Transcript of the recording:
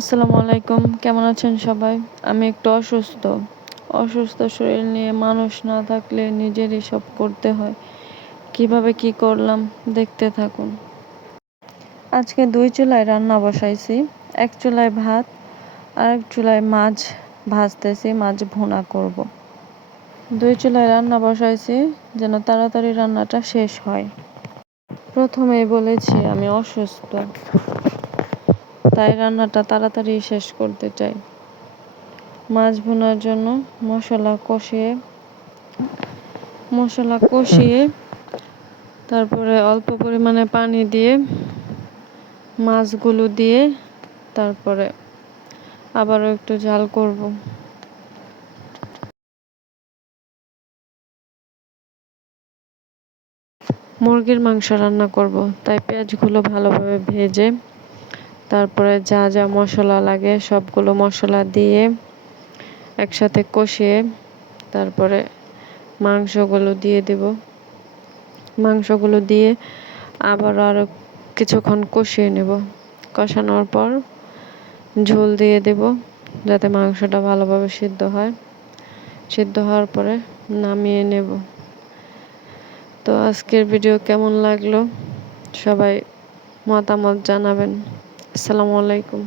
আসসালামু আলাইকুম। কেমন আছেন সবাই? আমি একটু অসুস্থ শরীর নিয়ে মানুষ না থাকলে নিজেরই সব করতে হয়। কিভাবে কি করলাম দেখতে থাকুন। আজকে 2 চুলায় রান্না বসাইছি। এক চুলায় ভাত আর এক চুলায় মাছ ভাজতেছি, মাছ ভুনা করব। 2 চুলায় রান্না বসাইছি যেন তাড়াতাড়ি রান্নাটা শেষ হয়। প্রথমেই বলেছি আমি অসুস্থ, তাই রান্নাটা তাড়াতাড়ি শেষ করতে চাই। মাছ ভুনার জন্য মশলা কষিয়ে তারপরে অল্প পরিমাণে পানি দিয়ে মাছগুলো দিয়ে তারপরে আবারও একটু ঝাল করব। মুরগির মাংস রান্না করব, তাই পেঁয়াজগুলো ভালোভাবে ভেজে তারপরে যা যা মশলা লাগে সবগুলো মশলা দিয়ে একসাথে কষিয়ে তারপরে মাংসগুলো দিয়ে দেব। মাংসগুলো দিয়ে আরও কিছুক্ষণ কষিয়ে নেব। কষানোর পর ঝোল দিয়ে দেব যাতে মাংসটা ভালোভাবে সিদ্ধ হয়। সিদ্ধ হওয়ার পরে নামিয়ে নেব। তো আজকের ভিডিও কেমন লাগলো সবাই মতামত জানাবেন। আসসালামু আলাইকুম।